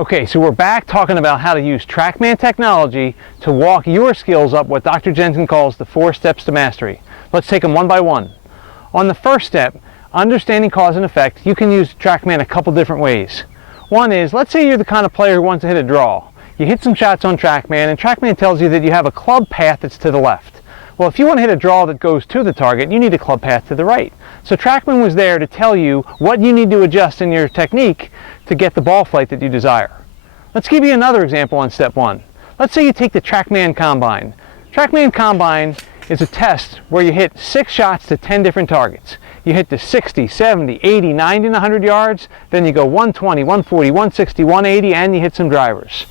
Okay, so we're back talking about how to use TrackMan technology to walk your skills up what Dr. Jensen calls the 4 steps to mastery. Let's take them one by one. On the first step, understanding cause and effect, you can use TrackMan a couple different ways. One is, let's say you're the kind of player who wants to hit a draw. You hit some shots on TrackMan, and TrackMan tells you that you have a club path that's to the left. Well, if you want to hit a draw that goes to the target, you need a club path to the right. So TrackMan was there to tell you what you need to adjust in your technique to get the ball flight that you desire. Let's give you another example on step 1. Let's say you take the TrackMan Combine. TrackMan Combine is a test where you hit 6 shots to 10 different targets. You hit the 60, 70, 80, 90, and 100 yards, then you go 120, 140, 160, 180, and you hit some drivers.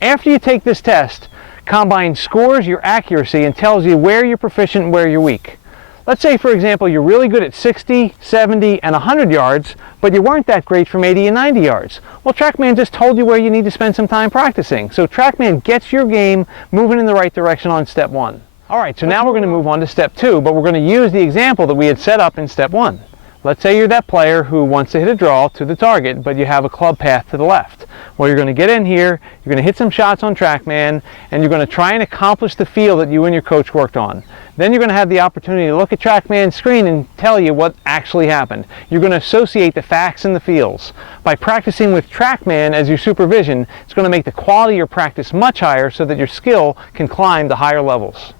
After you take this test, Combine scores your accuracy and tells you where you're proficient and where you're weak. Let's say, for example, you're really good at 60, 70, and 100 yards, but you weren't that great from 80 and 90 yards. Well, TrackMan just told you where you need to spend some time practicing. So TrackMan gets your game moving in the right direction on step 1. All right, so now we're going to move on to step 2, but we're going to use the example that we had set up in step 1. Let's say you're that player who wants to hit a draw to the target, but you have a club path to the left. Well, you're going to get in here, you're going to hit some shots on TrackMan, and you're going to try and accomplish the feel that you and your coach worked on. Then you're going to have the opportunity to look at TrackMan's screen and tell you what actually happened. You're going to associate the facts and the feels. By practicing with TrackMan as your supervision, it's going to make the quality of your practice much higher so that your skill can climb to higher levels.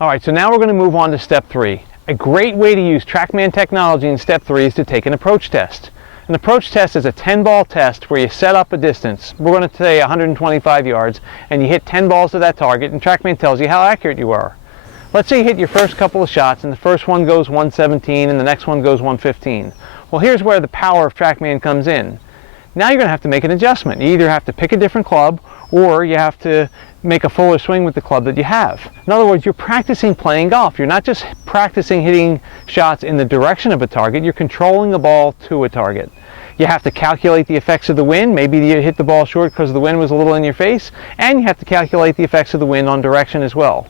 All right, so now we're going to move on to step 3. A great way to use TrackMan technology in step 3 is to take an approach test. An approach test is a 10-ball test where you set up a distance. We're going to say 125 yards, and you hit 10 balls to that target, and TrackMan tells you how accurate you are. Let's say you hit your first couple of shots, and the first one goes 117, and the next one goes 115. Well, here's where the power of TrackMan comes in. Now you're going to have to make an adjustment. You either have to pick a different club, or you have to make a fuller swing with the club that you have. In other words, you're practicing playing golf. You're not just practicing hitting shots in the direction of a target, you're controlling the ball to a target. You have to calculate the effects of the wind. Maybe you hit the ball short because the wind was a little in your face, and you have to calculate the effects of the wind on direction as well.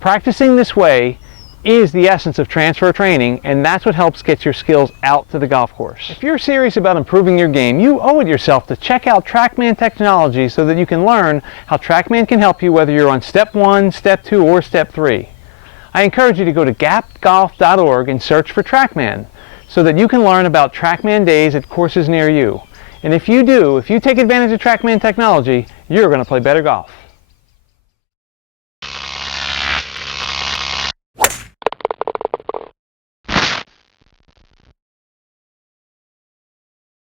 Practicing this way is the essence of transfer training, and that's what helps get your skills out to the golf course. If you're serious about improving your game, you owe it yourself to check out TrackMan technology so that you can learn how TrackMan can help you whether you're on step 1, step 2, or step 3. I encourage you to go to gapgolf.org and search for TrackMan so that you can learn about TrackMan days at courses near you. And if you take advantage of TrackMan technology, you're going to play better golf.